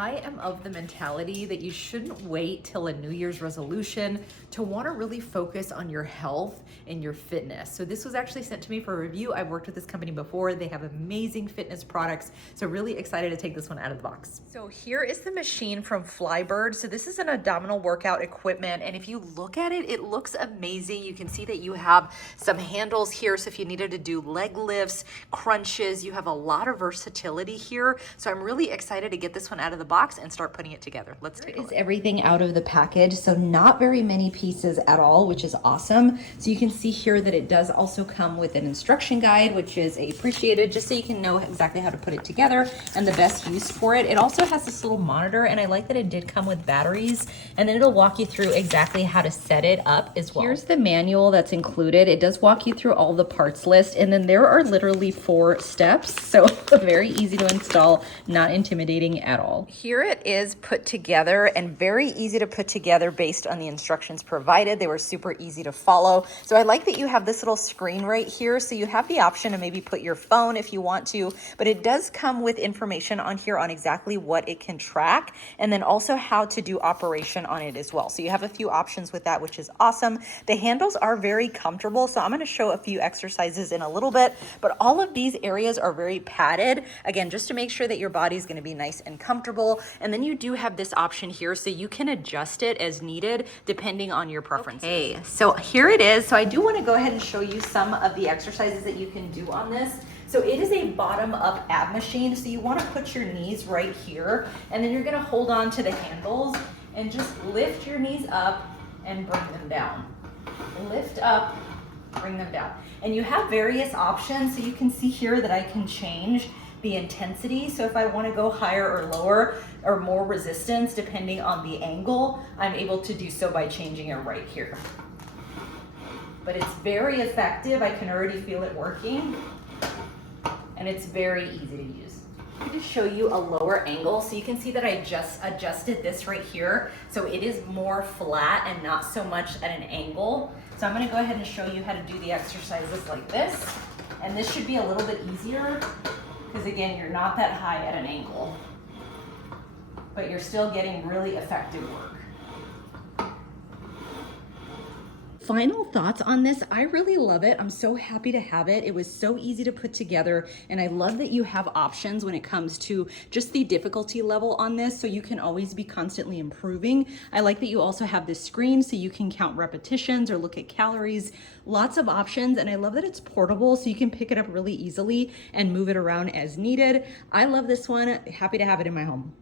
I am of the mentality that you shouldn't wait till a New Year's resolution to want to really focus on your health and your fitness. So this was actually sent to me for review. I've worked with this company before. They have amazing fitness products. So really excited to take this one out of the box. So here is the machine from FLYBIRD. So this is an abdominal workout equipment. And if you look at it, it looks amazing. You can see that you have some handles here. So if you needed to do leg lifts, crunches, you have a lot of versatility here. So I'm really excited to get this one out of the box and start putting it together. Let's take a look. Everything out of the package, so not very many pieces at all, which is awesome. So you can see here that it does also come with an instruction guide, which is appreciated, just so you can know exactly how to put it together and the best use for it. It also has this little monitor, and I like that it did come with batteries, and then it'll walk you through exactly how to set it up as well. Here's the manual that's included. It does walk you through all the parts list, and then there are literally 4 steps, so very easy to install, not intimidating at all. Here it is put together, and very easy to put together based on the instructions provided. They were super easy to follow. So I like that you have this little screen right here, so you have the option to maybe put your phone if you want to, but it does come with information on here on exactly what it can track, and then also how to do operation on it as well. So you have a few options with that, which is awesome. The handles are very comfortable, so I'm going to show a few exercises in a little bit, but all of these areas are very padded, again, just to make sure that your body is going to be nice and comfortable. And then you do have this option here, so you can adjust it as needed depending on your preferences. Okay, so here it is. So I do want to go ahead and show you some of the exercises that you can do on this. So it is a bottom up ab machine. So you want to put your knees right here, and then you're going to hold on to the handles and just lift your knees up and bring them down. Lift up, bring them down. And you have various options. So you can see here that I can change the intensity. So if I want to go higher or lower or more resistance depending on the angle, I'm able to do so by changing it right here. But it's very effective. I can already feel it working, and it's very easy to use. I'm going to show you a lower angle, so you can see that I just adjusted this right here, so it is more flat and not so much at an angle. So I'm going to go ahead and show you how to do the exercises like this, and this should be a little bit easier because again, you're not that high at an angle, but you're still getting really effective work. Final thoughts on this. I really love it. I'm so happy to have it. It was so easy to put together, and I love that you have options when it comes to just the difficulty level on this, so you can always be constantly improving. I like that you also have this screen so you can count repetitions or look at calories. Lots of options, and I love that it's portable so you can pick it up really easily and move it around as needed. I love this one. Happy to have it in my home.